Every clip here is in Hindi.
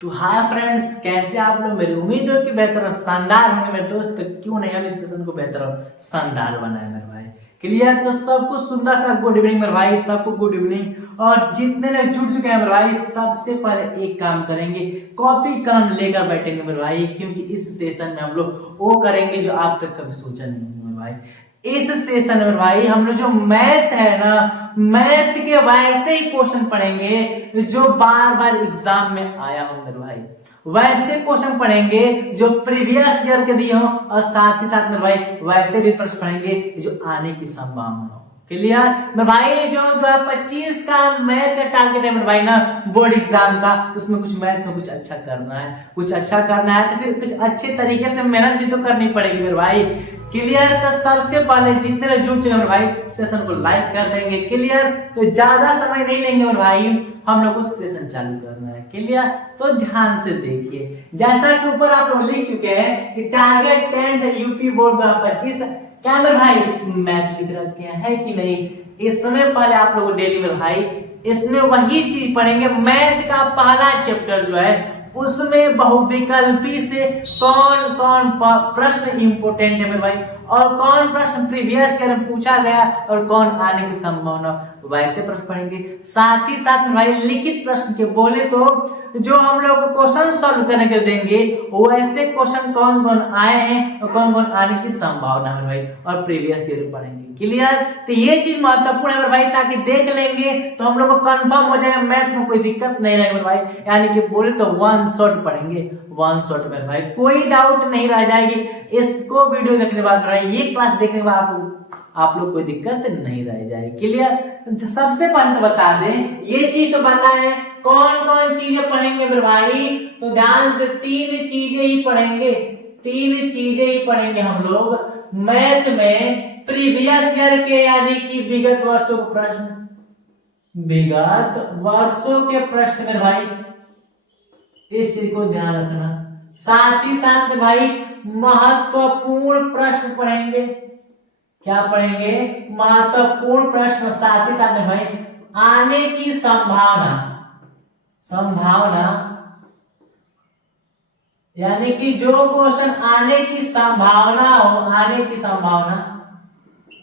तो हाय फ्रेंड्स, कैसे आप लोग। मेरी उम्मीद है कि बेहतर और शानदार होंगे मेरे दोस्त। क्यों नहीं, हम इस सेशन को बेहतर और शानदार बनाए मेरे भाई। क्लियर। तो सबको सुंदर सा गुड इवनिंग मेरे भाई, सबको गुड इवनिंग। और जितने लोग जुड़ चुके हैं मेरे भाई, सबसे पहले एक काम करेंगे, कॉपी कलम लेकर बैठेंगे मेरे भाई, क्योंकि इस सेशन में हम लोग वो करेंगे जो आप तक कभी सोचा नहीं होगा मेरे भाई। इस सेशन में भाई हम लोग जो मैथ है ना, मैथ के वैसे ही क्वेश्चन पढ़ेंगे जो बार बार एग्जाम में आया हो मेरे भाई। वैसे क्वेश्चन पढ़ेंगे जो प्रीवियस ईयर के दिए हो, और साथ ही साथ मेरे भाई वैसे भी प्रश्न पढ़ेंगे जो आने की संभावना हो। क्लियर मेरे भाई। जो 2025 का मैथ का टारगेट है मेरे भाई ना, बोर्ड एग्जाम का, उसमें कुछ मैथ में कुछ अच्छा करना है। कुछ अच्छा करना है तो फिर कुछ अच्छे तरीके से मेहनत भी तो करनी पड़ेगी मेरे भाई। क्लियर। तो सबसे पहले जितने लोग जुड़ चुके हैं भाई, सेशन को लाइक कर देंगे। क्लियर। तो ज्यादा समय नहीं लेंगे मेरे भाई, हम लोग को सेशन चालू करना है। क्लियर। तो ध्यान से देखिए, जैसा कि ऊपर आप लोग लिख चुके हैं कि टारगेट 10th यूपी बोर्ड 2025। क्या मेरे भाई मैथ लिख रखे है कि नहीं। इसमें पहले आप लोग डेली मेरे भाई इसमें वही चीज पढ़ेंगे। मैथ का पहला चैप्टर जो है उसमें बहुविकल्पी से कौन कौन प्रश्न इंपोर्टेंट है मेरे भाई, और कौन प्रश्न प्रीवियस ईयर में पूछा गया और कौन आने की संभावना, वैसे प्रश्न पढ़ेंगे। साथ ही साथ भाई लिखित प्रश्न के बोले तो जो हम लोग को क्वेश्चन सॉल्व करने के देंगे, वैसे क्वेश्चन कौन कौन आए हैं और कौन कौन आने की संभावना है भाई, और प्रीवियस ईयर पढ़ेंगे। क्लियर। तो ये चीज महत्वपूर्ण है मेरे भाई, ताकि देख लेंगे तो हम लोग को कंफर्म हो जाएगा, मैथ में कोई दिक्कत नहीं रहेगी मेरे भाई। यानी कि बोले तो वन शॉट पढ़ेंगे, वन शॉट मेरे भाई, कोई डाउट नहीं रह जाएगी। इसको वीडियो देखने के बाद मेरे भाई, ये क्लास देखने के बाद आप लोग कोई दिक्कत नहीं रह जाएगी। क्लियर। सबसे पहले तो बता दें, ये चीज तो बताएं कौन कौन चीजें पढ़ेंगे मेरे भाई। तो ध्यान से तीन चीजें ही पढ़ेंगे, तीन चीजें ही पढ़ेंगे हम लोग मैथ में। प्रीवियस ईयर के यानी कि विगत वर्षों के प्रश्न, विगत वर्षों के प्रश्न मेरे भाई, इस चीज को ध्यान रखना। साथ ही साथ भाई महत्वपूर्ण प्रश्न पढ़ेंगे। क्या पढ़ेंगे? महत्वपूर्ण प्रश्न। साथ ही साथ में भाई आने की संभावना, संभावना यानी कि जो क्वेश्चन आने की संभावना हो, आने की संभावना,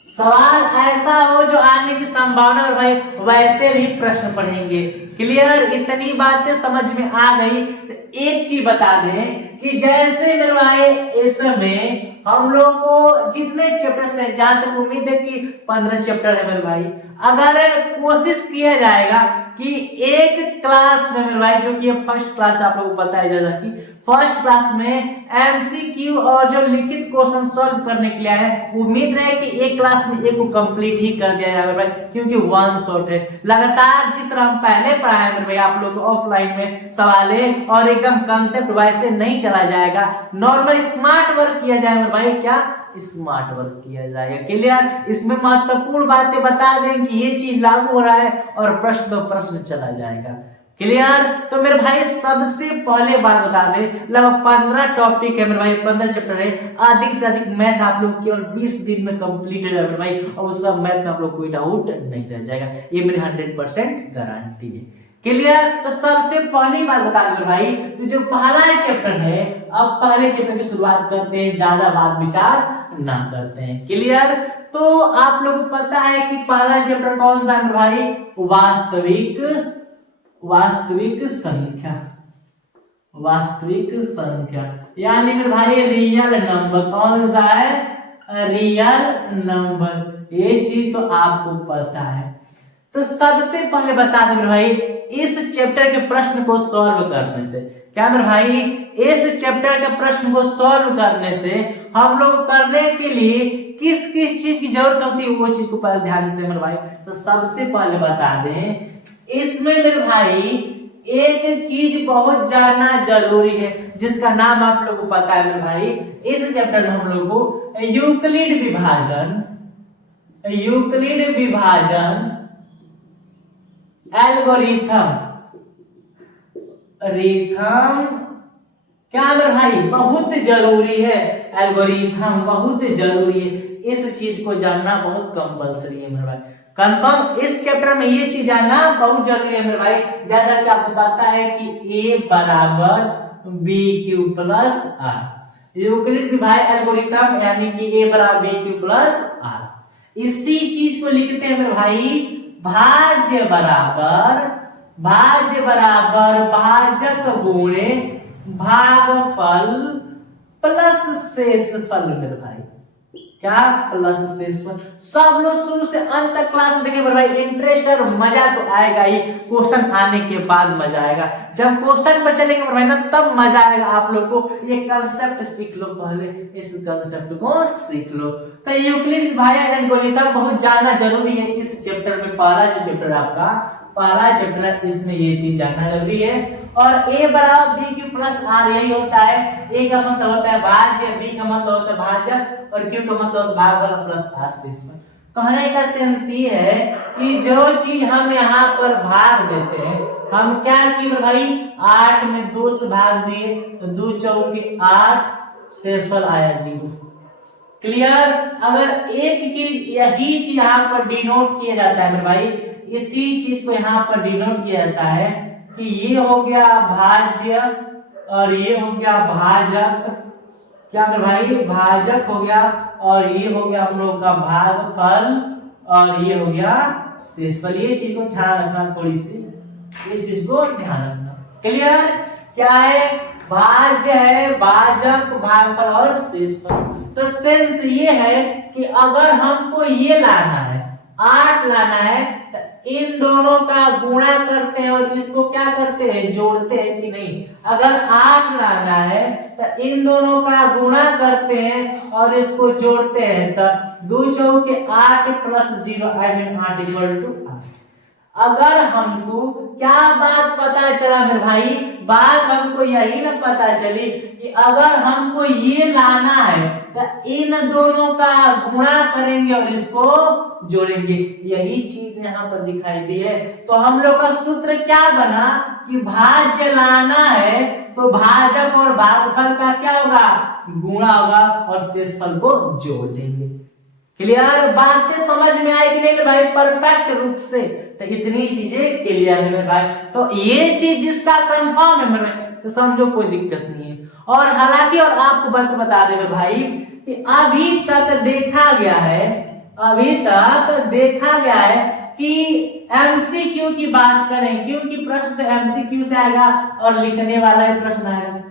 सवाल ऐसा हो जो आने की संभावना और भाई वैसे भी प्रश्न पढ़ेंगे। क्लियर। इतनी बातें समझ में आ गई। तो एक चीज बता दें कि जैसे मेरे भाई इसमें हम लोग को जितने चैप्टर्स हैं, जहां तक उम्मीद है कि 15 चैप्टर है मेरे भाई, अगर कोशिश किया जाएगा कि एक क्लास में मेरे भाई, जो कि फर्स्ट क्लास आप लोगों को पता है जैसा कि फर्स्ट क्लास में एमसीक्यू और जो लिखित क्वेश्चन सॉल्व करने के लिए है, उम्मीद रहे कि एक क्लास में एक को कंप्लीट ही कर दिया जाएगा भाई, क्योंकि वन शॉट है। लगातार जिस तरह हम पहले पढ़ाए मेरे भाई आप लोग ऑफलाइन में सवालें और एकदम कंसेप्ट वैसे नहीं चला जाएगा, नॉर्मल स्मार्ट वर्क किया जाए मेरे भाई। क्या? स्मार्ट वर्क किया जाएगा। क्लियर। इसमें महत्वपूर्ण बातें बता दें कि ये चीज लागू हो रहा है और प्रश्न प्रश्न चला जाएगा। क्लियर। तो मेरे भाई सबसे पहले बात बता दें, लगभग 15 टॉपिक है मेरे भाई, 15 चैप्टर है। अधिक से अधिक मैथ आप लोग केवल 20 दिन में कंप्लीट हो जाएगा मेरे भाई, और उसका मैथ में आप लोग कोई डाउट नहीं रह जाएगा, ये मेरी 100% गारंटी है। क्लियर। तो सबसे पहली बात बता दें भाई, तो जो पहला चैप्टर है, अब पहले चैप्टर की शुरुआत करते हैं, ज्यादा बात विचार ना करते हैं। क्लियर। तो आप लोग को पता है कि पहला चैप्टर कौन सा है मेरे भाई? वास्तविक, वास्तविक संख्या, वास्तविक संख्या यानी मेरे भाई रियल नंबर। कौन सा है? Real number. ये चीज तो आपको पता है। तो सबसे पहले बता दें मेरे भाई, इस चैप्टर के प्रश्न को सॉल्व करने से, क्या मेरे भाई, इस चैप्टर के प्रश्न को सॉल्व करने से हम लोग करने के लिए किस किस चीज की जरूरत होती है, वो चीज को पहले ध्यान देते हैं मेरे भाई। तो सबसे पहले बता दें, इसमें मेरे भाई एक चीज बहुत जानना जरूरी है, जिसका नाम आप लोगों को पता है मेरे भाई। इस चैप्टर में हम लोग को यूक्लिड विभाजन, यूक्लिड विभाजन एल्गोरिथम, रिथम, क्या मेरे भाई बहुत जरूरी है। एल्गोरिथम बहुत जरूरी है, इस चीज को जानना बहुत कंपलसरी है मेरे भाई। कंफर्म इस चैप्टर में ये चीज जानना बहुत जरूरी है मेरे भाई। जैसा कि आपको पता है कि ए बराबर B Q plus R, Euclid divide algorithm यानी कि ए बराबर बी क्यू प्लस आर। इसी चीज को लिखते हैं मेरे भाई भाज्य बराबर भाजक गुणे भागफल प्लस शेषफल मेरे भाई। क्या प्लस शेषफल? सब लोग शुरू से अंत तक क्लास देखें मेरे भाई, इंटरेस्ट और मजा तो आएगा ही। क्वेश्चन आने के बाद मजा आएगा, जब क्वेश्चन पर चलेंगे मेरे भाई ना तब मजा आएगा आप लोग को। ये कंसेप्ट सीख लो, पहले इस कंसेप्ट को सीख लो। तो यूक्लिड डिवाइड एल्गोरिथम बहुत जानना जरूरी है इस चैप्टर में। पहला जो चैप्टर आपका पहला चैप्टर है, इसमें ये चीज जानना जरूरी है। और a बराबर b क्यू प्लस r यही होता है। a का मतलब होता है भाज्य, b का मतलब होता है भाजक और q का मतलब होता है भागफल प्लस r शेषफल। कहने का सेंस ये है कि जो चीज हम यहाँ पर भाग देते हैं, हम क्या किए भाई 8 में 2 से भाग दिए तो 2 चौके 8, शेषफल आया 0। क्लियर? अगर एक चीज यही चीज यहाँ पर डिनोट किया जाता है मेरे भाई, इसी चीज को यहाँ पर डिनोट किया जाता है कि ये हो गया भाज्य और ये हो गया भाजक। क्या मेरे भाई? भाजक हो गया और ये हो गया हम लोग का भागफल और ये हो गया शेषफल। ये चीज को ध्यान रखना, थोड़ी सी इस चीज को ध्यान रखना। क्लियर? क्या है? भाज्य है, भाजक, भागफल और शेषफल। तो सेंस ये है कि अगर हमको ये लाना है 8 लाना है तो इन दोनों का गुणा करते हैं और इसको क्या करते हैं जोड़ते हैं कि नहीं। अगर 8 लाना है तो इन दोनों का गुणा करते हैं और इसको जोड़ते हैं तो 2 चौके 8 plus 0 I mean 8 equal to 8। अगर हमको क्या बात पता चला मेरे भाई, बात हमको यही ना पता चली कि अगर हमको ये लाना है तो इन दोनों का गुणा करेंगे और इसको जोड़ेंगे। यही चीज यहाँ पर दिखाई दी है। तो हम लोग का सूत्र क्या बना कि भाज्य लाना है तो भाजक और भागफल का क्या होगा गुणा होगा और शेषफल को जोड़ देंगे। क्लियर? बातें समझ में आएगी नहीं मेरे भाई परफेक्ट रूप से? तो इतनी चीजें क्लियर है मेरे भाई। तो ये चीज जिसका कंफर्म है मेरे भाई तो समझो कोई दिक्कत नहीं है। और हालांकि और आपको बात बता दे मेरे भाई कि अभी तक देखा गया है कि एमसीक्यू की बात करें, क्योंकि प्रश्न तो एमसीक्यू से आएगा और लिखने वाला ही प्रश्न आएगा।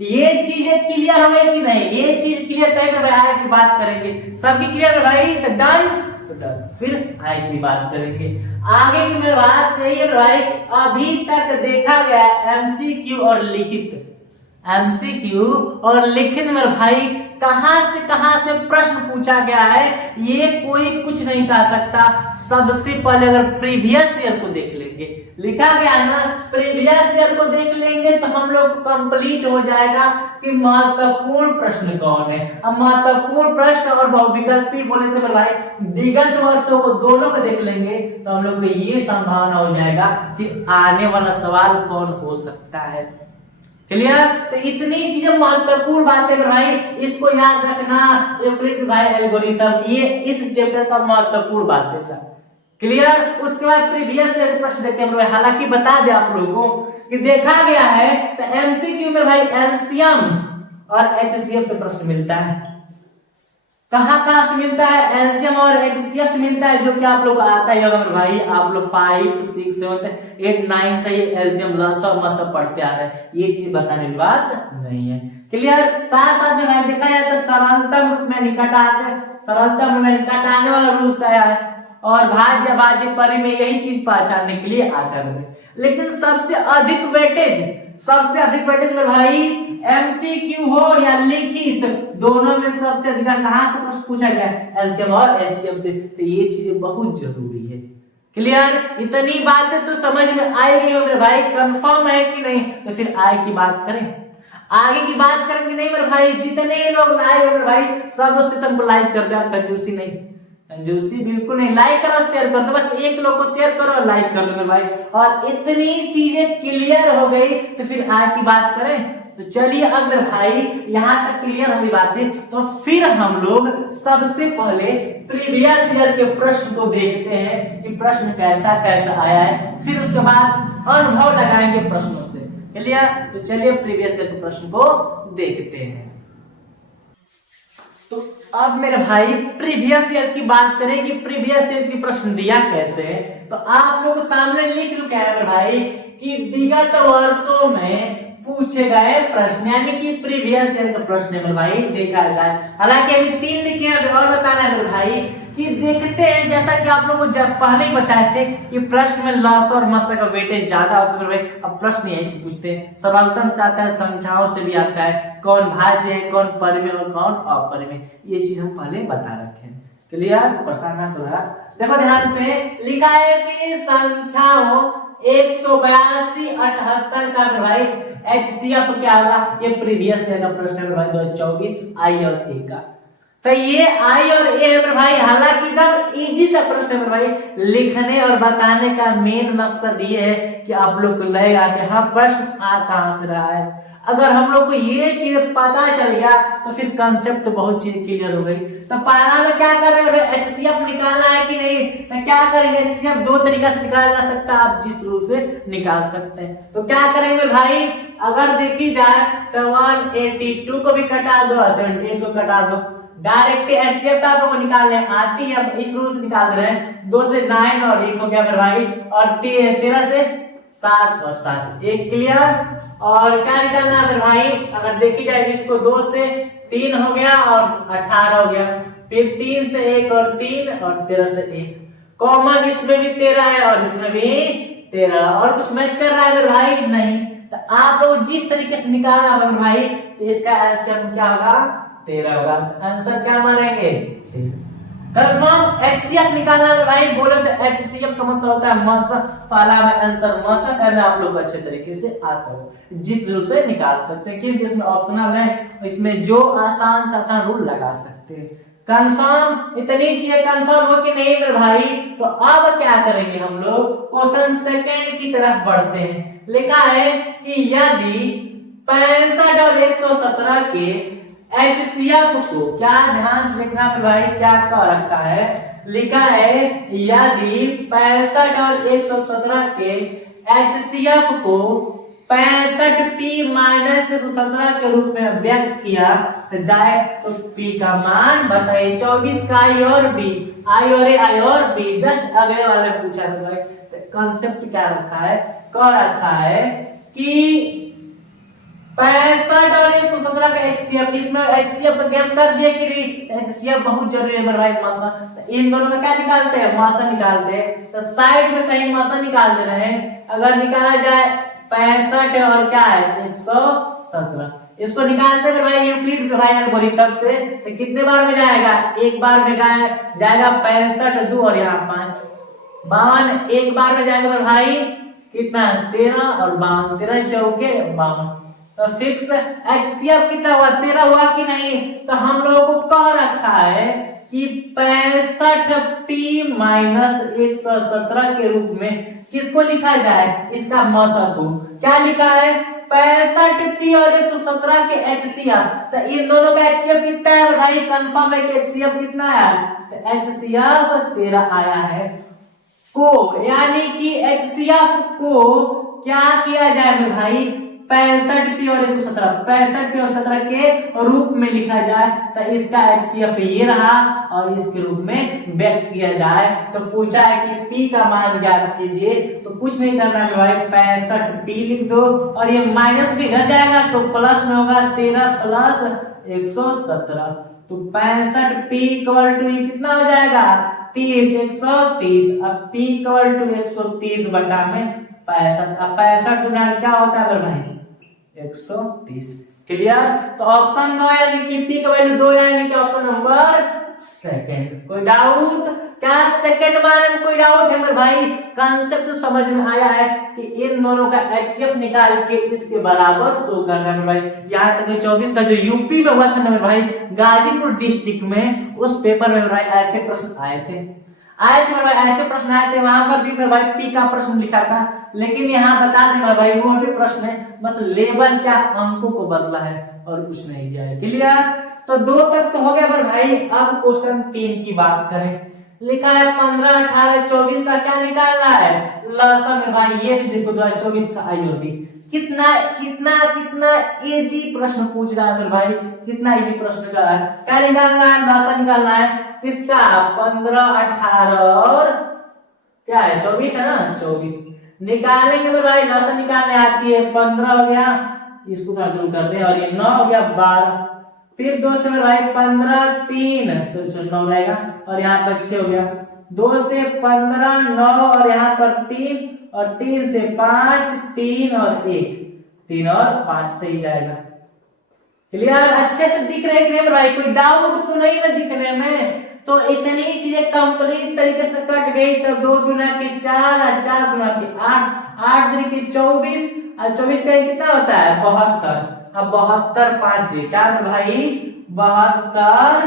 ये चीजें क्लियर हो गई कि नहीं? ये चीज क्लियर टाइप में आए की बात करेंगे, सबकी क्लियर है भाई? तो डन, तो डन। फिर आए की बात करेंगे आगे की। मेरी बात यही है भाई, अभी तक देखा गया एमसीक्यू और लिखित, एमसीक्यू और लिखित में भाई कहां से प्रश्न पूछा गया है ये कोई कुछ नहीं कह सकता। सबसे पहले अगर प्रीवियस ईयर को देख लेंगे, लिखा गया ना प्रीवियस ईयर को देख लेंगे तो हम लोग कंप्लीट हो जाएगा कि महत्वपूर्ण प्रश्न कौन है। अब महत्वपूर्ण प्रश्न और बहुविकल्पी बोले तो भाई विगत वर्षों को दोनों को देख लेंगे तो हम लोग को ये संभावना हो जाएगा कि आने वाला सवाल कौन हो सकता है। क्लियर? तो इतनी चीजें महत्वपूर्ण बातें भाई, इसको याद रखना। यूक्लिड डिवाइड एल्गोरिथम ये इस चैप्टर का महत्वपूर्ण बातें था। क्लियर? उसके बाद प्रीवियस ईयर प्रश्न देखते हैं। हालांकि बता दे आप लोगों को कि देखा गया है तो एमसीक्यू में भाई एलसीएम और एचसीएफ से प्रश्न मिलता है। कहां से मिलता है? एलसीएम और एचसीएफ से मिलता है, जो कि आप लोग आता ही होगा भाई। आप लोग 5, 6, 7, 8, 9 से एलसीएम सब पढ़ते आ रहे हैं। ये चीज बताने की बात नहीं है। क्लियर? साथ में भाई देखा जाए तो सरलतम रूप में निकट आने वाला रूल्स आया है और भाज्य परि में यही चीज पहचानने के लिए आता है। लेकिन सबसे अधिक वेटेज में भाई एमसीक्यू हो या लिखित, दोनों में सबसे अधिक कहां से प्रश्न पूछा गया? एलसीएम और एचसीएफ से। तो ये चीजें बहुत जरूरी है। क्लियर? इतनी बातें तो समझ में आएगी हो मेरे भाई, कंफर्म है कि नहीं? तो फिर आगे की बात करें, आगे की बात करेंगे नहीं मेरे भाई। जितने लोग लाइक है मेरे भाई सब उस सेशन को लाइक कर दे, कंजूसी नहीं, कंजूसी बिल्कुल नहीं। लाइक करो, शेयर कर दो, बस एक लोग को शेयर करो और लाइक कर दो मेरे भाई। और इतनी चीजें क्लियर हो गई तो फिर आज की बात करें। तो चलिए अब मेरे भाई यहाँ तक क्लियर होगी बातें। तो फिर हम लोग सबसे पहले प्रीवियस ईयर के प्रश्न को देखते हैं कि प्रश्न कैसा कैसा आया है, फिर उसके बाद अनुभव लगाएंगे प्रश्नों से। क्लियर? तो चलिए प्रीवियस ईयर के प्रश्न को देखते हैं। तो अब मेरे भाई प्रीवियस ईयर की बात करें कि प्रीवियस ईयर की प्रश्न दिया कैसे, तो आप लोग सामने लिख रखा है मेरे भाई कि विगत वर्षों में पूछे गए प्रश्न, यानी कि प्रीवियस ईयर का प्रश्न है मेरे भाई, देखा जाए। हालांकि अभी 3 लिखे हैं, और बताना है मेरे भाई कि देखते हैं, जैसा कि आप लोगों को जब पहले ही बताए थे कि प्रश्न में लॉस और मसा का वेटेज ज्यादा होता है मेरे भाई। अब प्रश्न यही से पूछते हैं, सरलतम से आता है, संख्याओं से भी आता है, कौन भाज्य है, कौन परिमेय और कौन अपरिमेय, ये चीज हम पहले बता रखे हैं। क्लियर? परेशान ना करो। देखो ध्यान से, लिखा है कि संख्याओं 182 78 का मेरे भाई HCF क्या होगा, ये प्रीवियस ईयर का प्रश्न है मेरे भाई 2024 आई और ए का। तो ये आई और ए है मेरे भाई, हालांकि एकदम इजी सा प्रश्न है मेरे भाई। लिखने और बताने का मेन मकसद ये है कि आप लोग को लगेगा कि हाँ प्रश्न आ कहां से रहा है। अगर हम लोग को ये चीज पता चल गया तो फिर कंसेप्ट तो बहुत चीज क्लियर हो गई। तो पहला में क्या करेंगे, HCF निकालना है कि नहीं, तो क्या करेंगे, HCF 2 तरीका से निकाला जा सकता है, आप जिस रूप से निकाल सकते हैं। तो क्या करेंगे भाई, अगर देखी जाए तो 182 को भी कटा दो, 78 को कटा दो, डायरेक्ट HCF आप लोग को निकालने आती है, इस रूल से निकाल रहे हैं। 2 से 9 और 1 हो गया मेरे भाई, और 13 से 7 और 7 1। क्लियर? और क्या निकालना है मेरे भाई, अगर देखी जाए इसको 2 से 3 हो गया और 18 हो गया, फिर 3 से 1 और 3 और 13 से 1, कॉमन इसमें भी 13 है और इसमें भी 13, और कुछ मैच कर रहा है मेरे भाई नहीं। तो आप लोग जिस तरीके से निकालना है मेरे भाई, तो इसका एलसीएम क्या होगा, 13 होगा। आंसर क्या मारेंगे, कंफर्म। HCF निकालना है भाई, बोले तो HCF का मतलब होता है मसा, पहला में आंसर मसा करना आप लोग अच्छे तरीके से आता हो, जिस रूल से निकाल सकते हैं, क्योंकि इसमें ऑप्शनल है, इसमें जो आसान से आसान रूल लगा सकते हैं। कंफर्म, इतनी चीजें कंफर्म हो कि नहीं मेरे भाई। तो अब क्या करेंगे हम लोग, क्वेश्चन सेकंड की तरफ बढ़ते हैं। लिखा है कि यदि 65 और 117 के HCF को, क्या ध्यान से लिखना है भाई, क्या कह रखा है, लिखा है यदि 65 और 117 के HCF को 65P माइनस 117 के रूप में व्यक्त किया जाए तो P का मान बताइए। 24 का I और B, I और A, I और B, जस्ट अगले वाले पूछा है भाई। कंसेप्ट क्या रखा है, कह रखा है कि 65 और 117 का HCF, इसमें HCF का गेम कर दिया कि नहीं, HCF बहुत जरूरी है मेरे भाई, मासा। तो इन दोनों का क्या निकालते हैं, मासा निकालते हैं। तो साइड में कहीं मासा निकाल दे रहे हैं। अगर निकाला जाए 65 और क्या है 117, इसको निकालते हैं भाई यूक्लिड भाई एल्गोरिथम से, तो कितने बार में जाएगा, एक बार में जाएगा 65 2 और यहाँ 5 52, एक बार में जाएगा मेरे भाई कितना 13 और 52, 13 चौके 52। तो फिक्स HCF कितना हुआ, 13 हुआ कि नहीं। तो हम लोगों को कह रखा है कि 65P माइनस 117 के रूप में किसको लिखा जाए, इसका मौसा को। क्या लिखा है, 65P और 117 के HCF। तो इन दोनों का HCF कितना है भाई, कंफर्म है कि HCF कितना है, तो HCF 13 आया है को, यानी कि HCF को क्या किया जाए मेरे भाई, 65P और 117, 65P और 17 के रूप में लिखा जाए। तो इसका HCF ये रहा और इसके रूप में व्यक्त किया जाए। तो पूछा है कि P का मान ज्ञात कीजिए, तो कुछ नहीं करना है भाई, 65P लिख दो और ये माइनस भी घट जाएगा तो प्लस में होगा 13 प्लस 117। तो 65P इक्वल टू कितना हो जाएगा 30, 130। अब P इक्वल टू 130 बटा में 65। अब 65 गुना क्या होता है भाई 130। क्लियर। तो ऑप्शन 9 यानी कि P का वैल्यू 2 यानी कि ऑप्शन नंबर सेकंड। कोई डाउट, क्या सेकंड बारे में कोई डाउट है मेरे भाई, कांसेप्ट समझ में आया है कि इन दोनों का HCF निकाल के इसके बराबर शो करना है भाई। यहाँ तक 24 का जो यूपी में हुआ था ना मेरे भाई, गाजीपुर डिस्ट्रिक्ट में, उस पेपर में भाई ऐसे प्रश्न आए थे। आए थे मेरे भाई, ऐसे प्रश्न आए थे, वहां पर भी मेरे भाई पी का प्रश्न लिखा था, लेकिन यहाँ बता दें मेरे भाई वो भी प्रश्न है, बस लेवल क्या अंकों को बदला है और कुछ नहीं किया है। क्लियर? तो 2 तक तो हो गया मेरे भाई। अब क्वेश्चन 3 की बात करें, लिखा है 15, 18, 24 का क्या निकालना है लसा मेरे भाई। ये भी देखो 2024 का आई और बी, कितना कितना कितना इजी प्रश्न पूछ रहा है मेरे भाई, कितना इजी प्रश्न कर रहा है। क्या निकालना है? लसा निकालना है किसका? 15, 18 और क्या है 24 है ना, 24 निकालेंगे मेरे भाई। लसा निकालने आती है, 15 हो गया, इसको थोड़ा दूर कर दे, और ये 9 हो गया 12, फिर 2 से मेरे भाई 15, 3 9 रहेगा, और यहाँ पर 6 हो गया, 2 से 15 9 और यहाँ पर 3, और 3 से 5 3 और 1, 3 और 5 से ही जाएगा। क्लियर? अच्छे से दिख रहे हैं भाई, कोई डाउट तो नहीं ना दिखने में? तो इतनी चीजें कंप्लीट तरीके से कट गई। तो 2 दूना के 4 और 4 दूना के 8, 8 दूनी के 24 और 24 का कितना होता है 72। अब 72 5 है क्या भाई? 72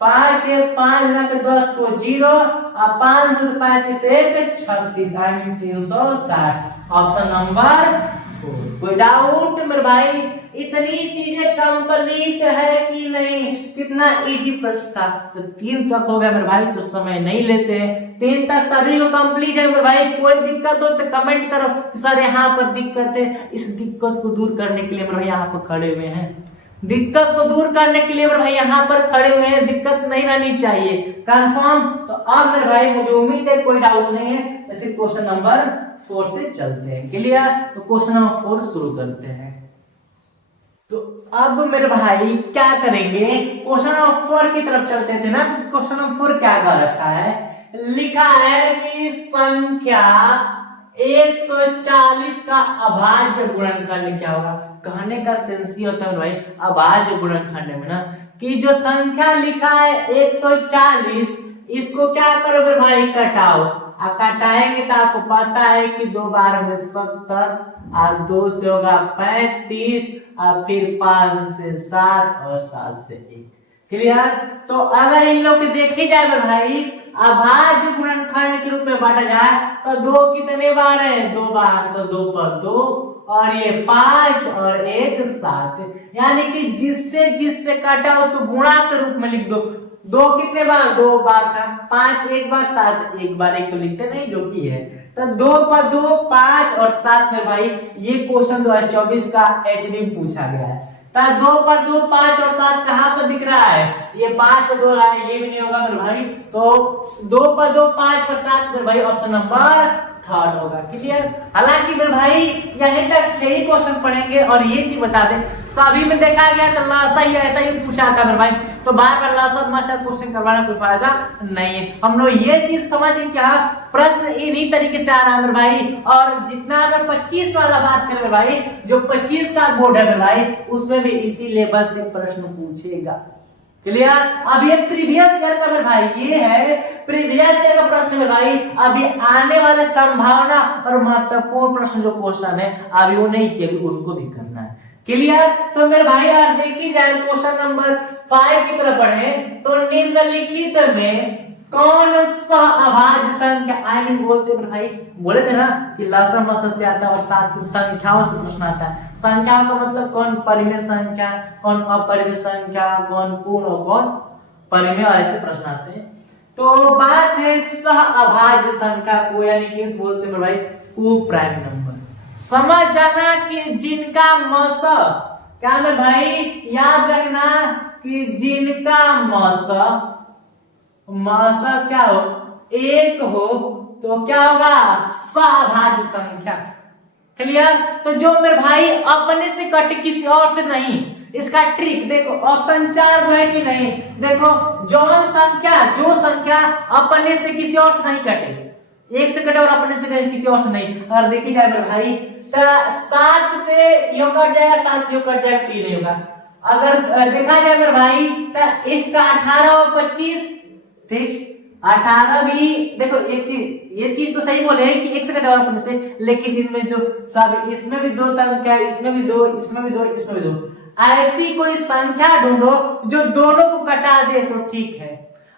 5 है, 5 गुना के 10 को 0 और 5 से 35 1 36 आई मीन 360। Option number 4। कोई डाउट मेरे भाई? इतनी चीजें कंप्लीट है कि नहीं? कितना इजी प्रश्न था। तो 3 तक हो गया मेरे भाई, तो समय नहीं लेते हैं। 3 तक सभी को कंप्लीट है मेरे भाई। कोई दिक्कत हो तो कमेंट करो सर यहाँ पर दिक्कत है। इस दिक्कत को दूर करने के लिए मेरे भाई यहाँ पर खड़े हुए हैं, दिक्कत को दूर करने के लिए मेरे भाई यहाँ पर खड़े हुए हैं। दिक्कत नहीं रहनी चाहिए, कंफर्म? तो अब मेरे भाई मुझे उम्मीद है कोई डाउट नहीं है, तो फिर क्वेश्चन नंबर 4 से चलते हैं। क्लियर? तो क्वेश्चन नंबर 4 शुरू करते हैं। तो अब मेरे भाई क्या करेंगे, क्वेश्चन नंबर 4 की तरफ चलते थे ना। तो क्वेश्चन नंबर 4 क्या कर रखा है, लिखा है कि संख्या 140 का अभाज्य गुणनखंड क्या होगा। कहने का सेंस ये होता है भाई अभाज्य गुणनखंड में ना, कि जो संख्या लिखा है 140, इसको क्या करो मेरे भाई कटाओ। कटाएंगे तो आपको पता है कि 2 बार में 70 और 2 से होगा 35 और फिर 5 से 7 और 7 से 1। क्लियर? तो अगर इन लोग के देखे जाए मेरे भाई अभाज्य गुणनखंड के रूप में बांटा जाए तो 2 कितने बार है? 2 बार, तो 2 पर 2 और ये 5 और 1 7, यानी कि जिससे जिससे काटा उसको गुणा के रूप में लिख दो। 2 कितने बार? 2 बार था, 5 एक बार, 7 एक बार, एक तो लिखते नहीं जो कि है। तो 2 पर 2 5 और 7 में भाई ये क्वेश्चन 2024 का एचबी पूछा गया है। तो 2 पर 2 5 और 7 कहां पर दिख रहा है? ये 5 पर 2 रहा है, ये भी नहीं होगा मेरे भाई। तो 2 पर 2 5 पर 7 मेरे भाई ऑप्शन नंबर 3 होगा। क्लियर? हालांकि मेरे भाई यहीं तक 6 ही क्वेश्चन पढ़ेंगे, और ये चीज बता दें सभी में देखा गया तो लासा ही ऐसा ही पूछा था मेरे भाई। तो बार बार लासा मासा क्वेश्चन करवाना कोई फायदा नहीं है। हम लोग ये चीज समझें क्या प्रश्न इन्हीं तरीके से आ रहा है मेरे भाई। और जितना अगर 25 वाला बात करें मेरे भाई, जो 25 का बोर्ड है मेरे भाई, उसमें भी इसी लेवल से प्रश्न पूछेगा। क्लियर? अब ये प्रीवियस ईयर का मेरे भाई, ये है प्रीवियस ईयर का प्रश्न मेरे भाई। अभी आने वाले संभावना और महत्वपूर्ण प्रश्न जो क्वेश्चन है अभी वो नहीं किए, उनको भी करना है। क्लियर? तो मेरे भाई यार देखी जाए क्वेश्चन नंबर 5 की तरफ बढ़े तो निम्नलिखित में कौन सा अभाज्य संख्या, आई मीन बोलते मेरे भाई, बोले थे ना कि लसा मसा से आता है और साथ संख्याओं से प्रश्न आता है। संख्याओं का मतलब कौन परिमेय संख्या, कौन अपरिमेय संख्या, कौन पूर्ण और कौन परिमेय, ऐसे प्रश्न आते हैं। तो बात है सह अभाज्य संख्या को, यानी कि बोलते मेरे भाई को प्राइम नंबर। समझ जाना कि जिनका मस, क्या मेरे भाई याद रखना कि जिनका मस क्या हो, 1 हो, तो क्या होगा सहअभाज्य संख्या। क्लियर? तो जो मेरे भाई अपने से कटे किसी और से नहीं, इसका ट्रिक देखो ऑप्शन 4 को है कि नहीं। देखो जो संख्या अपने से किसी और से नहीं कटे, 1 से कटे और अपने से किसी और से नहीं। अगर देखी जाए मेरे भाई तो 7 से यो कट जाएगा, 7 से यो कट जाएगा, तो ये नहीं होगा। अगर देखा जाए मेरे भाई तो इसका 18 और 25, ठीक 18 भी देखो, एक चीज ये चीज तो सही बोले हैं कि 1 से कटे और अपने से, लेकिन इनमें जो सब इसमें भी 2 संख्या, इसमें भी 2, इसमें भी 2, इसमें भी 2, ऐसी कोई संख्या ढूंढो जो दोनों को कटा दे तो ठीक है।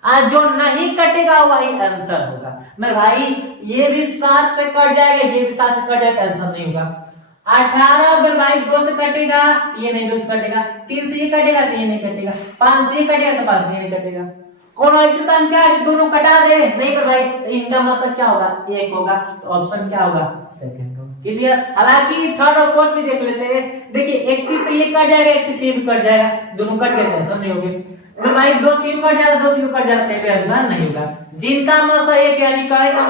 आज जो नहीं कटेगा वही आंसर होगा मेरे भाई। ये भी 7 से कट जाएगा, ये भी 7 से कट जाएगा, आंसर नहीं होगा। 18 मेरे भाई 2 से कटेगा, ये नहीं 2 से कटेगा। 3 से ये कटेगा, तो ये नहीं कटेगा। 5 से ये कटेगा, तो 5 से ये नहीं कटेगा। कौन ऐसी संख्या है दोनों कटा दे? नहीं मेरे भाई, तो इनका मतलब क्या होगा? 1 होगा, तो ऑप्शन क्या होगा? सेकंड होगा। क्लियर? हालांकि थर्ड और फोर्थ भी देख लेते हैं। देखिए 31 से ये कट जाएगा, 31 से ये भी कट जाएगा, दोनों कट गए, आंसर नहीं होंगे। तो भाई 2 से ये कट जाएगा, 2 से ये कट जाएगा, कहीं पे आंसर नहीं होगा। जिनका मसा 1 यानी करे का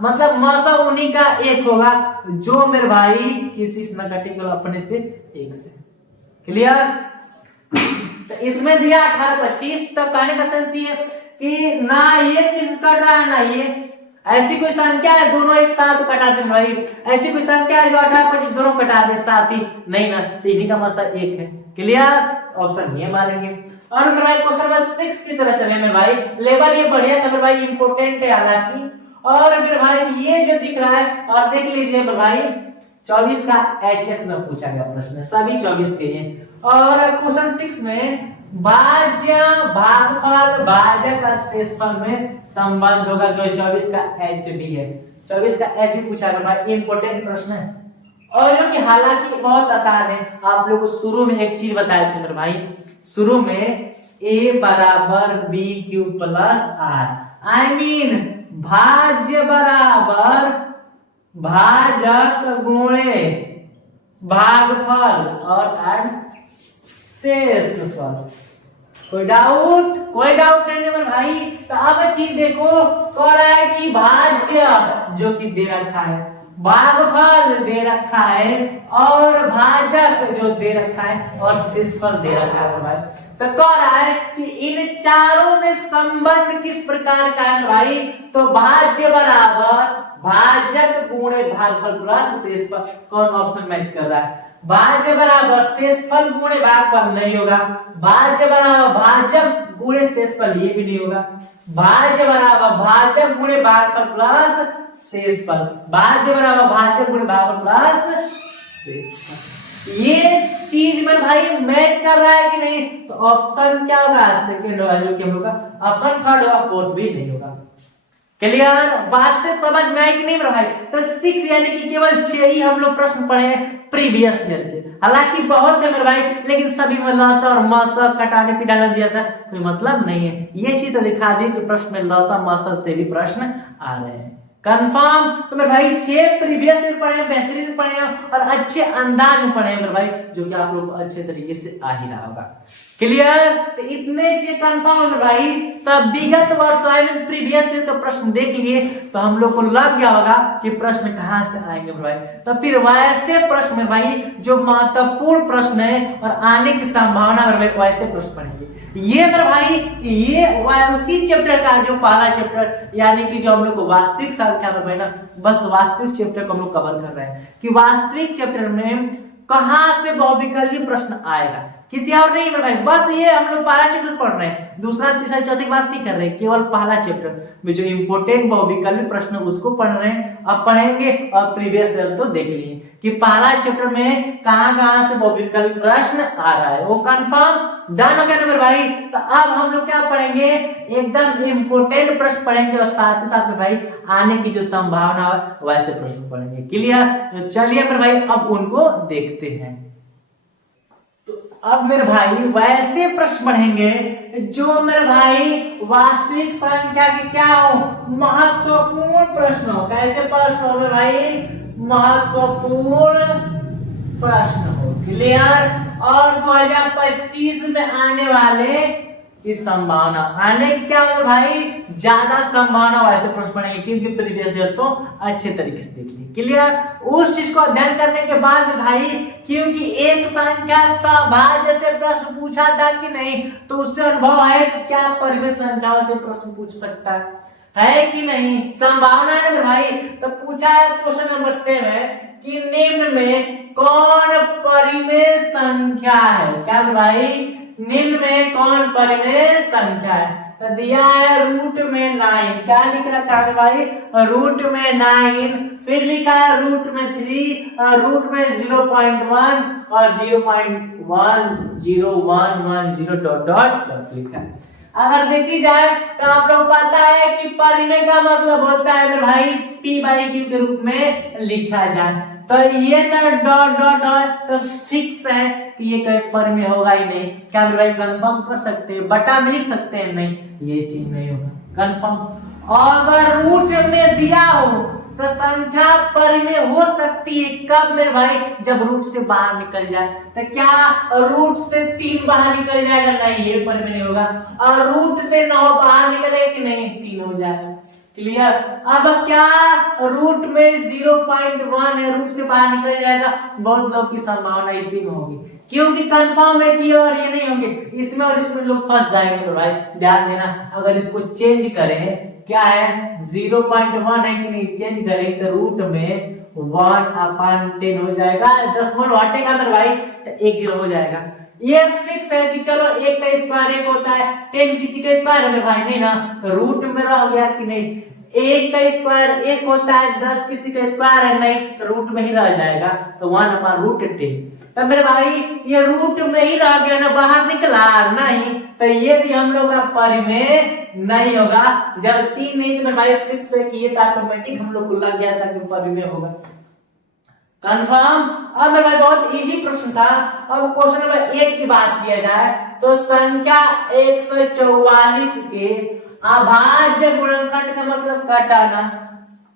मतलब मसा उन्हीं का 1 होगा, जो मेरे भाई किसी से न कटेगा अपने से 1 से। क्लियर? तो इसमें दिया 18 25, तो कहने का सेंस ये कि ना ये किस कट रहा है ना ये। ऐसी कोई संख्या है दोनों एक साथ कटा दे भाई, ऐसी कोई संख्या है जो 18 25 दोनों कटा दे साथ ही? नहीं ना, तो इन्हीं का मसा 1 है। क्लियर? ऑप्शन ये मानेंगे। और मेरे भाई क्वेश्चन नंबर 6 की तरह चले मेरे भाई। लेवल ये बढ़िया था मेरे भाई, इंपोर्टेंट है हालांकि। और मेरे भाई ये जो दिख रहा है, और देख लीजिए मेरे भाई 24 का HX में पूछा गया प्रश्न, सभी 24 के हैं। और क्वेश्चन 6 में भाज्य भागफल भाजक का शेषफल में संबंध होगा, जो 24 का H भी है। 24 का H भी पूछा गया भाई, इंपोर्टेंट प्रश्न है। और जो कि हालांकि बहुत आसान है। आप लोगों को शुरू में एक चीज बताए थे मेरे भाई, शुरू में A बराबर B cube plus R, I mean भाज्य बराबर भाजक गुणे भागफल और शेषफल। कोई डाउट? कोई डाउट नहीं मेरे भाई। तो अब चीज देखो, कह रहा है कि भाज्य जो कि दे रखा है, भागफल दे रखा है, और भाजक जो दे रखा है, और शेषफल दे रखा है भाई। तो कह रहा है कि इन चारों में संबंध किस प्रकार का है भाई? तो भाज्य बराबर भाजक गुणे भागफल प्लस शेषफल। कौन ऑप्शन मैच कर रहा है? भाज्य बराबर शेषफल गुणे भागफल नहीं होगा, भाज्य बराबर भाजक गुणे शेषफल ये भी नहीं होगा, भाज्य बराबर भाजक गुणे भागफल प्लस शेषफल, भाज्य बराबर भाजक गुणे भागफल प्लस शेषफल। ये चीज में भाई मैच कर रहा है कि नहीं? तो ऑप्शन क्या होगा? सेकंड होगा, जो कि हम लोग का ऑप्शन थर्ड होगा, फोर्थ भी नहीं होगा। क्लियर? बातें समझ में आई कि नहीं मेरे भाई? तो 6 यानी कि केवल 6 ही हम लोग प्रश्न पढ़े हैं प्रीवियस ईयर के। हालांकि बहुत है मेरे भाई, लेकिन सभी में लसा और मसा कटाने पिटाने दिया था, कोई मतलब नहीं है। ये चीज तो दिखा दी कि प्रश्न में लसा मसा से भी प्रश्न आ रहे हैं। कंफर्म? तो मेरे भाई 6 प्रीवियस ईयर पढ़े, बेहतरीन पढ़े और अच्छे अंदाज में पढ़े मेरे भाई, जो कि आप लोग अच्छे तरीके से आ ही रहा होगा। क्लियर? तो इतने चीज कंफर्म है भाई। तब विगत वर्ष में प्रीवियस ईयर का प्रश्न देख लिए तो हम लोग को लग गया होगा कि प्रश्न कहां से आएंगे भाई। तो फिर वैसे प्रश्न में भाई जो महत्वपूर्ण प्रश्न है और आने की संभावना है वैसे प्रश्न पढ़ेंगे। ये मेरे भाई ये उसी चैप्टर का जो पहला चैप्टर, यानी कि जो हम लोग को वास्तविक संख्या में भाई ना, बस वास्तविक चैप्टर को हम लोग कवर कर रहे हैं कि वास्तविक चैप्टर में कहां से बहुविकल्पी प्रश्न आएगा, किसी और नहीं मेरे भाई। बस ये हम लोग पहला चैप्टर पढ़ रहे हैं, दूसरा तीसरा चौथा की बात नहीं कर रहे हैं, केवल पहला चैप्टर में जो इंपोर्टेंट बहुविकल्पी प्रश्न उसको पढ़ रहे हैं। अब पढ़ेंगे और प्रीवियस ईयर तो देख लिए कि पहला चैप्टर में कहां से बहुविकल्पी प्रश्न आ रहा है, वो कंफर्म डन हो गया ना मेरे भाई। तो अब हम लोग क्या पढ़ेंगे? एकदम इंपोर्टेंट प्रश्न पढ़ेंगे और साथ ही साथ में भाई आने की जो संभावना है वैसे प्रश्न पढ़ेंगे। क्लियर? तो चलिए मेरे भाई अब उनको देखते हैं। अब मेरे भाई वैसे प्रश्न पढ़ेंगे जो मेरे भाई वास्तविक संख्या के क्या हो, महत्वपूर्ण प्रश्न हो। कैसे प्रश्न हो मेरे भाई? महत्वपूर्ण प्रश्न हो। क्लियर? और 2025 में आने वाले की संभावना, आने की क्या होगा भाई? ज्यादा संभावना वैसे प्रश्न पढ़ेंगे, क्योंकि प्रीवियस ईयर तो अच्छे तरीके से देख लिए। क्लियर? उस चीज को अध्ययन करने के बाद भाई, क्योंकि एक संख्या सभाज्य से प्रश्न पूछा था कि नहीं, तो उससे अनुभव है कि क्या परिमेय संख्याओं से प्रश्न पूछ सकता है कि नहीं, संभावना है ना भाई। तो पूछा है क्वेश्चन नंबर 7 कि निम्न में कौन परिमेय संख्या है? क्या भाई? निम्न में कौन परिमेय संख्या है? तो दिया है रूट में 9। क्या लिख रखा है भाई? रूट में 9, फिर लिखा है रूट में 3, रूट में 0.1 और 0.101110 डॉट डॉट लिखा है। अगर देखी जाए तो आप लोग पता है कि परिमेय का मतलब होता है मेरे भाई P बाई Q के रूप में लिखा जाए। तो ये तो डॉट डॉट डॉट तो फिक्स है कि ये कहीं परिमेय होगा ही नहीं। क्या मेरे भाई कंफर्म कर सकते हैं, बटा में लिख सकते हैं? नहीं, ये चीज नहीं होगा कंफर्म। अगर रूट में दिया हो तो संख्या परिमेय हो सकती है कब मेरे भाई? जब रूट से बाहर निकल जाए। तो क्या रूट से 3 बाहर निकल जाएगा? नहीं, ये परिमेय नहीं होगा। और रूट से 9 बाहर निकले कि नहीं? 3 हो जाएगा। क्लियर? अब क्या रूट में 0.1 है, रूट से बाहर निकल जाएगा? बहुत लोग की संभावना इसी में होगी, क्योंकि कंफर्म है कि और ये नहीं होंगे, इसमें और इसमें लोग फंस जाएंगे। तो भाई ध्यान देना, अगर इसको चेंज करें, क्या है 0.1 है कि नहीं, चेंज करें तो रूट में 1/10 हो जाएगा, 10 हटेगा मेरे भाई तो 1 0 हो जाएगा। ये फिक्स है कि चलो 1 का स्क्वायर 1 होता है, 10 किसी का स्क्वायर है मेरे भाई? नहीं ना, तो रूट में रह गया कि नहीं। 1 का स्क्वायर 1 होता है, 10 किसी का स्क्वायर है नहीं, तो रूट में ही रह जाएगा, तो 1/√10। तो मेरे भाई ये रूट में ही रह गया ना, बाहर निकला नहीं, तो ये भी हम लोग का परिमेय नहीं होगा। जब 3 नहीं तो मेरे भाई फिक्स है कि ये तो ऑटोमेटिक हम लोग को लग गया था कि परिमेय होगा। कंफर्म? अब मेरे भाई बहुत इजी प्रश्न था। अब क्वेश्चन नंबर 8 की बात किया जाए तो संख्या 144 के अभाज्य गुणनखंड का मतलब घटाना।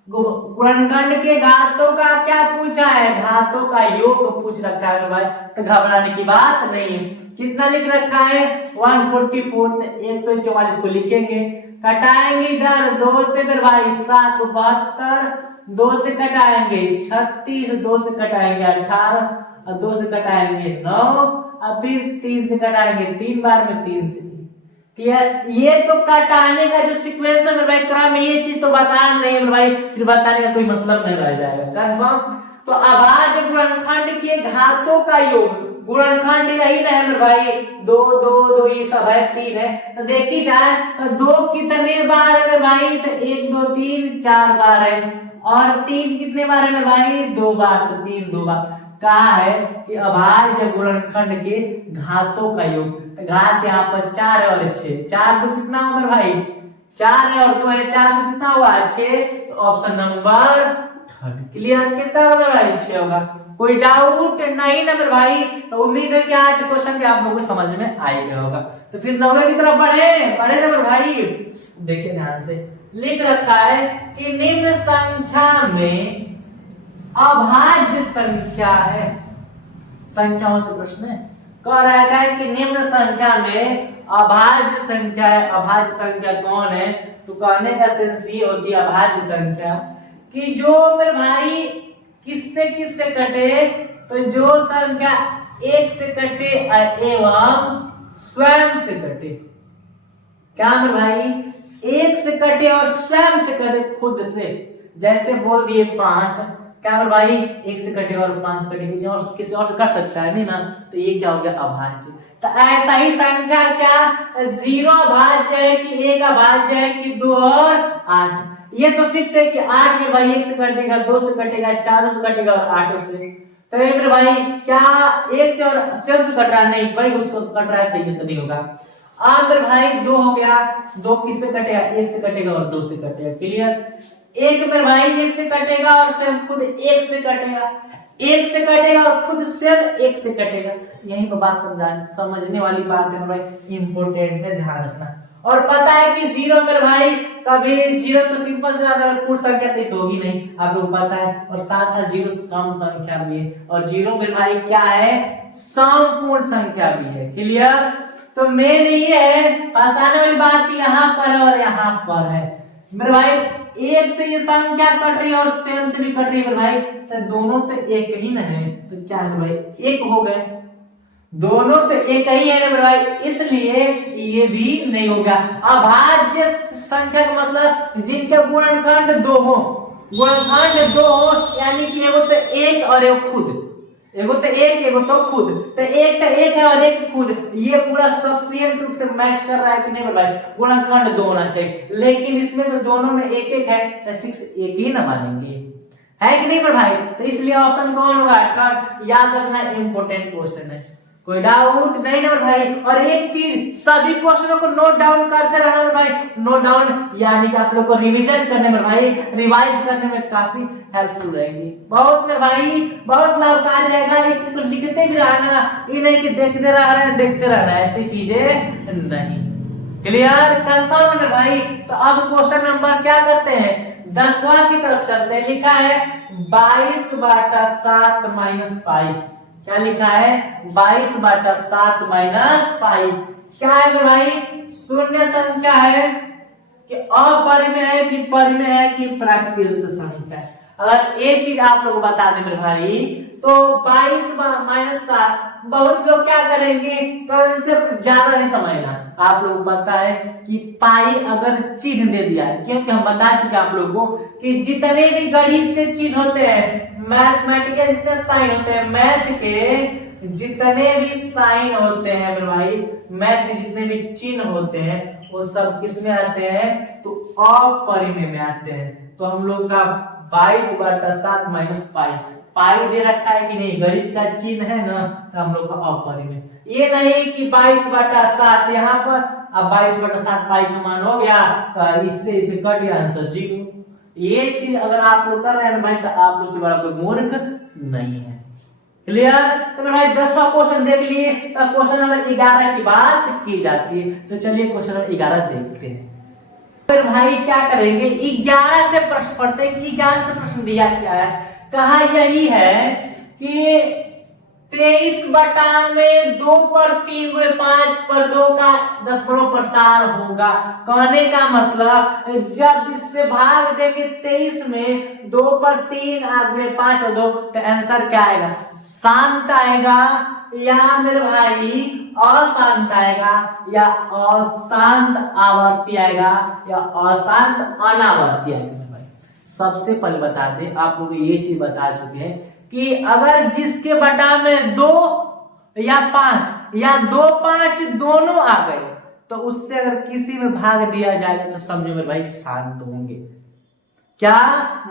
गुणनखंड के घातों का क्या पूछा है? घातों का योग पूछ रखा है भाई, तो घबराने की बात नहीं है। कितना लिख रखा है? 144, 144 को लिखेंगे, कटाएंगे इधर 2 से मेरे भाई 7 72, 2 से कटाएंगे 36, 2 से कटाएंगे 18, और 2 से कटाएंगे 9, और फिर 3 से कटाएंगे 3 बार में 3 से। क्लियर? ये तो कटाने का जो सीक्वेंस है मेरे भाई, क्रम, ये चीज तो बता नहीं है मेरे भाई, फिर बताने का कोई मतलब नहीं रह जाएगा। कंफर्म? तो अभाज्य गुणनखंड के घातों का योग, गुणनखंड यही ना है मेरे भाई, 2 2 2 ये सब है, 3 है। तो देखी जाए तो 2 कितने बार है मेरे भाई? तो 1 2 3 4 बार है, और 3 कितने बार है मेरे भाई? 2 बार, तो 3 2 बार। कहा है कि अभाज्य गुणनखंड के घातों का योग, तो घात यहाँ पर 4 और 6, 4 तो कितना हो मेरे भाई? 4 है और 2 है, 4 तो कितना हुआ? 6। तो ऑप्शन नंबर थर्ड। क्लियर? कितना होगा भाई? 6 होगा। कोई डाउट नहीं ना मेरे भाई? तो उम्मीद है कि 8 क्वेश्चन भी आप लोगों को समझ में आ गया होगा। तो फिर 9वें की तरफ बढ़े ना मेरे भाई। देखिए ध्यान से, लिख रखा है कि निम्न संख्या में अभाज्य संख्या है। संख्याओं से प्रश्न है, कह रहा है कि निम्न संख्या में अभाज्य संख्या है। अभाज्य संख्या कौन है? तो कहने का सेंस ये होती है अभाज्य संख्या कि जो मेरे भाई किससे कटे, तो जो संख्या 1 से कटे एवं स्वयं से कटे। क्या मेरे भाई? 1 से कटे और स्वयं से कटे, खुद से। जैसे बोल दिए 5, क्या मेरे भाई? 1 से कटे और 5 से कटे, और किसी और से कट सकता है नहीं ना, तो ये क्या हो गया? अभाज्य। तो ऐसा ही संख्या क्या 0 अभाज्य है कि 1 अभाज्य है कि 2 और 8? ये तो फिक्स है कि 8 में भाई 1 से कटेगा, 2 से कटेगा, 4 से कटेगा और 8 से। तो ये मेरे भाई क्या 1 से और स्वयं से कट रहा है? नहीं भाई, उसको कट रहा है, तो ये तो नहीं होगा। अब मेरे भाई 2 हो गया, 2 किससे कटेगा? 1 से कटेगा और 2 से कटेगा। क्लियर? 1 मेरे भाई 1 से कटेगा और स्वयं खुद 1 से कटेगा, 1 से कटेगा और खुद स्वयं 1 से कटेगा। यही पर बात समझने वाली बात है भाई, इंपॉर्टेंट है, ध्यान रखना। और पता है कि 0 मेरे भाई कभी 0 तो सिंपल से ज्यादा पूर्ण संख्या तो होगी नहीं, आपको पता है। और साथ साथ 0 सम संख्या भी है, और 0 मेरे भाई क्या है? समपूर्ण संख्या भी है। क्लियर? तो मेन ये है, आसानी वाली बात यहाँ पर और यहाँ पर है मेरे भाई। 1 से ये संख्या कट रही है और स्वयं से भी कट रही है मेरे भाई, तो दोनों तो एक ही ना है, तो क्या है मेरे भाई? 1 हो गए, दोनों तो एक ही है ना मेरे भाई, इसलिए ये भी नहीं होगा। अभाज्य संख्या का मतलब जिनके गुणनखंड 2 हो, गुणनखंड 2 हो, यानी कि एगो तो 1 और एगो खुद, एगो तो 1 एगो तो खुद, तो 1 तो 1 है और 1 खुद, ये पूरा सफिशिएंट रूप से मैच कर रहा है कि नहीं मेरे भाई? गुणनखंड 2 होना चाहिए, लेकिन इसमें तो दोनों में 1 1 है, तो फिक्स 1 ही ना मानेंगे, है कि नहीं मेरे भाई? तो इसलिए ऑप्शन कौन होगा? याद रखना, इंपॉर्टेंट क्वेश्चन है। कोई डाउट नहीं ना भाई। और एक चीज, सभी क्वेश्चनों को नोट डाउन करते रहना मेरे भाई, नोट डाउन यानी कि आप लोग को रिवीजन करने में भाई, रिवाइज करने में काफी हेल्पफुल रहेगी, बहुत मेरे भाई बहुत लाभकारी रहेगा। इसको लिखते भी रहना, ये नहीं कि देखते रहना ऐसी चीजें नहीं। क्लियर, कंफर्म मेरे भाई। तो अब क्वेश्चन नंबर क्या करते हैं, 10वां की तरफ चलते हैं। लिखा है 22/7 माइनस पाई। क्या लिखा है, 22/7 माइनस पाई। क्या है मेरे भाई, शून्य संख्या है कि अपरिमेय है कि परिमेय है कि प्राकृत संख्या है। अगर एक चीज आप लोग बता दें मेरे भाई, तो 22/7 बहुत लोग क्या करेंगे, कंसेप्ट ज्यादा नहीं समझना। आप लोग पता है कि पाई अगर चिन्ह दे दिया है, क्योंकि हम बता चुके आप लोगों को कि जितने भी गणित के चिन्ह होते हैं, मैथमेटिक्स के जितने साइन होते हैं, मैथ के जितने भी साइन होते हैं मेरे भाई, मैथ के जितने भी चिन्ह होते हैं, वो सब किस में आते हैं, तो अपरिमेय में आते हैं। तो हम लोग का 22/7 माइनस पाई, पाई दे रखा है कि नहीं, गणित का चिन्ह है ना, तो हम लोग का अपरिमेय। ये नहीं कि 22/7 यहाँ पर, अब 22/7 पाई का मान हो गया तो इससे इसे कट गया, आंसर 0। ये चीज अगर आप लोग कर रहे हैं भाई, तो आप लोग से बड़ा कोई मूर्ख नहीं है। क्लियर, तो भाई 10वां क्वेश्चन देख लिए। तो क्वेश्चन नंबर 11 की बात की जाती है, तो चलिए क्वेश्चन नंबर 11 देखते हैं। फिर भाई क्या करेंगे, 11 से प्रश्न पढ़ते हैं कि 11 से प्रश्न दिया क्या है। कहा यही है कि 23/2/3/5/2 का 10 प्रसार होगा। कहने का मतलब जब इससे भाग देंगे 23 में 2/3/5/2, तो आंसर क्या आएगा, शांत आएगा या मेरे भाई अशांत आएगा, या अशांत आवर्ती आएगा, या अशांत अनावर्ती आएगा। सबसे पहले बता दें, आप लोग ये चीज बता चुके हैं कि अगर जिसके बटा में 2 या 5 या 2-5 दोनों आ गए, तो उससे अगर किसी में भाग दिया जाएगा तो समझो मेरे भाई शांत होंगे। क्या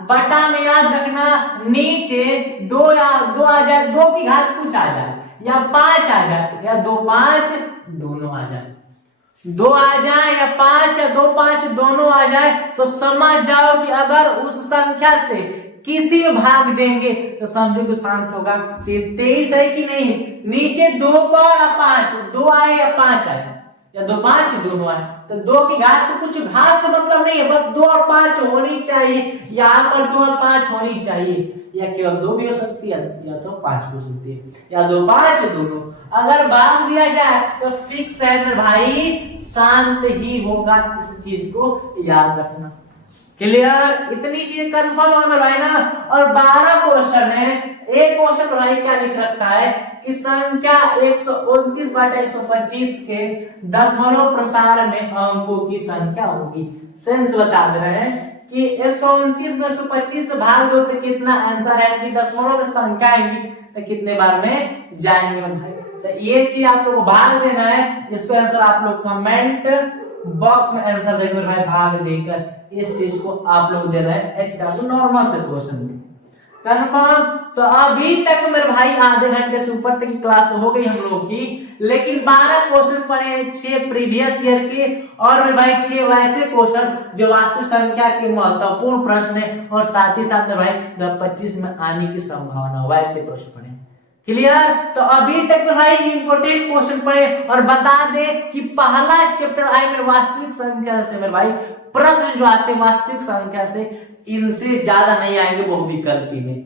बटा में याद रखना, नीचे 2 या 2 आ जाए, 2 की घात कुछ आ जाए, या 5 आ जाए, या 2-5 दोनों आ जाए, 2 आ जाए या 5 या 2-5 दोनों आ जाए, तो समझ जाओ कि अगर उस संख्या से किसी में भाग देंगे तो समझो कि शांत होगा। 23 है कि नहीं, नीचे 2 या 5, 2 आए या 5 आए, या 2-5 दोनों आए, तो 2 की घात तो कुछ घात से मतलब नहीं है, बस 2 और 5 होनी चाहिए। यहाँ पर 2 और 5 होनी चाहिए, या केवल 2 भी हो सकती है, या तो 5 भी हो सकती है, या 2-5 दोनों। अगर भाग दिया जाए तो फिक्स है मेरे भाई, शांत ही होगा। इस चीज को याद रखना। क्लियर, इतनी चीज कंफर्म हो मेरे भाई ना। और 12 क्वेश्चन है। एक क्वेश्चन भाई क्या लिख रखा है कि संख्या 129/125 के दशमलव प्रसार में अंकों की संख्या होगी। सेंस बता दे रहे हैं कि 129 में 125 से भाग दो तो कितना आंसर है, कि दशमलव में संख्या आएगी तो कितने बार में जाएंगे भाई। तो ये चीज आप लोग को भाग देना है, इसको आंसर आप लोग कमेंट बॉक्स में आंसर देंगे भाई, भाग देकर इस चीज को आप लोग दे रहे हैं एचडब्ल्यू नॉर्मल से क्वेश्चन में। कंफर्म। तो अभी तक मेरे भाई आधे घंटे से ऊपर तक की क्लास हो गई हम लोगों की, लेकिन 12 क्वेश्चन पढ़े हैं, 6 प्रीवियस ईयर के, और मेरे भाई 6 वैसे क्वेश्चन जो वास्तु संख्या के महत्वपूर्ण प्रश्न है, और साथ ही साथ मेरे भाई 2025 में आने की संभावना वैसे प्रश्न पढ़े। क्लियर। तो अभी तक तो भाई इंपोर्टेंट क्वेश्चन पढ़े, और बता दे कि पहला चैप्टर आए मेरे वास्तविक संख्या से मेरे भाई, प्रश्न जो आते हैं वास्तविक संख्या से, इनसे ज्यादा नहीं आएंगे बहुविकल्पी में।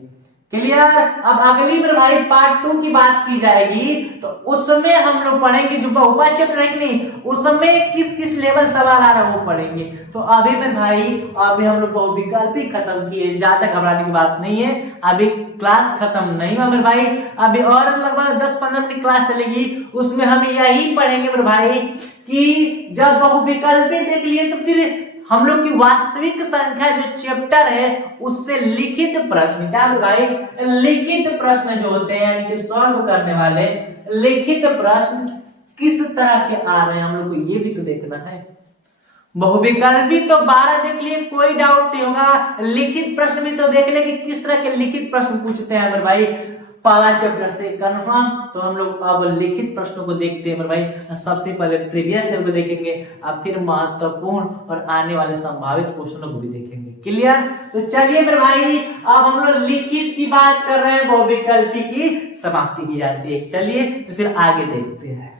क्लियर। अब अगली मेरे भाई पार्ट 2 की बात की जाएगी, तो उसमें हम लोग पढ़ेंगे जो बहुपद चैप्टर है कि नहीं, उसमें किस किस लेवल सवाल आ रहा है वो पढ़ेंगे। तो अभी मेरे भाई अभी हम लोग बहुविकल्पी खत्म किए, ज्यादा घबराने की बात नहीं है, अभी क्लास खत्म नहीं हुआ मेरे भाई, अभी और लगभग 10-15 मिनट क्लास चलेगी, उसमें हम यही पढ़ेंगे मेरे भाई कि जब बहुविकल्पी देख लिए तो फिर हम लोग की वास्तविक संख्या जो चैप्टर है उससे लिखित प्रश्न, क्या भाई लिखित प्रश्न जो होते हैं, यानी कि सॉल्व करने वाले लिखित प्रश्न किस तरह के आ रहे हैं हम लोग को ये भी तो देखना है। बहुविकल्पी तो 12 देख लिए, कोई डाउट नहीं होगा, लिखित प्रश्न भी तो देख ले कि किस तरह के लिखित प्रश्न पूछते हैं मेरे भाई। पहला चैप्टर से कंफर्म। तो हम लोग अब लिखित प्रश्नों को देखते हैं मेरे भाई। सबसे पहले प्रीवियस ईयर को देखेंगे, अब फिर महत्वपूर्ण और आने वाले संभावित क्वेश्चनों को भी देखेंगे। क्लियर? तो चलिए मेरे भाई, अब हम लोग लिखित की बात कर रहे हैं, बहुविकल्पी की समाप्ति की जाती है। चलिए तो फिर आगे देखते हैं।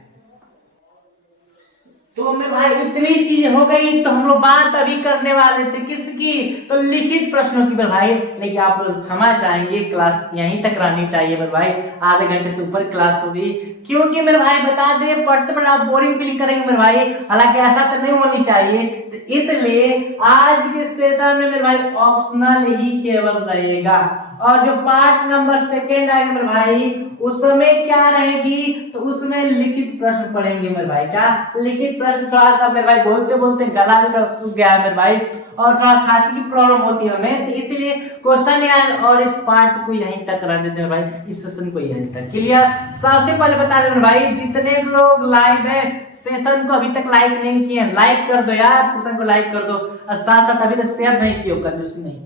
तो मेरे भाई इतनी चीज हो गई, तो हम लोग बात अभी करने वाले थे किसकी? तो लिखित प्रश्नों की मेरे भाई। लेकिन आप लोग क्षमा चाहेंगे, क्लास यहीं तक रहनी चाहिए मेरे भाई, आधे घंटे से ऊपर क्लास होगी। क्योंकि मेरे भाई बता दे, पढ़ते पढ़ते आप बोरिंग फील करेंगे मेरे भाई, हालांकि ऐसा तो नहीं होनी चाहिए। तो इसलिए आज के सेशन में मेरे भाई ऑप्शनल ही केवल रहेगा, और जो पार्ट नंबर 2 आएगा मेरे भाई, उसमें क्या रहेगी? तो उसमें लिखित प्रश्न पढ़ेंगे मेरे भाई। क्या लिखित प्रश्न? थोड़ा सा मेरे भाई बोलते बोलते गला भी थोड़ा सूख गया है मेरे भाई, और थोड़ा खांसी की प्रॉब्लम होती है हमें, तो इसलिए क्वेश्चन यार और इस पार्ट को यहीं तक रह देते हैं भाई, इस सेशन को यहीं तक। क्लियर? सबसे पहले बता दें भाई, जितने लोग लाइव है सेशन को अभी तक लाइक नहीं किए, लाइक कर दो यार, सेशन को लाइक कर दो, और साथ साथ अभी तक शेयर नहीं किए, कंजूसी नहीं,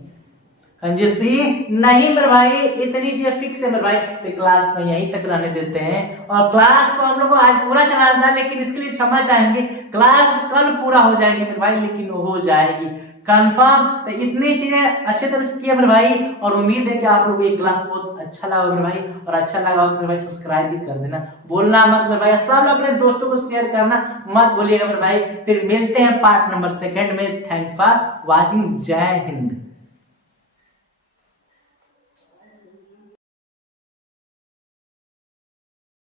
कंजूसी नहीं मेरे भाई, इतनी चीजें फिक्स है मेरे भाई। तो क्लास में यहीं तक रहने देते हैं, और क्लास को हम लोग को आज पूरा चलाना था, लेकिन इसके लिए क्षमा चाहेंगे, क्लास कल पूरा हो जाएगी मेरे भाई, लेकिन हो जाएगी कंफर्म। तो इतनी चीजें अच्छे तरह से किया मेरे भाई, और उम्मीद है कि आप लोग ये क्लास बहुत अच्छा लगा मेरे भाई, और अच्छा लगा तो मेरे भाई सब्सक्राइब भी कर देना, बोलना मत मेरे भाई, सब अपने दोस्तों को शेयर करना मत भूलिएगा मेरे भाई। फिर मिलते हैं पार्ट नंबर 2 में। थैंक्स फॉर वॉचिंग, जय हिंद।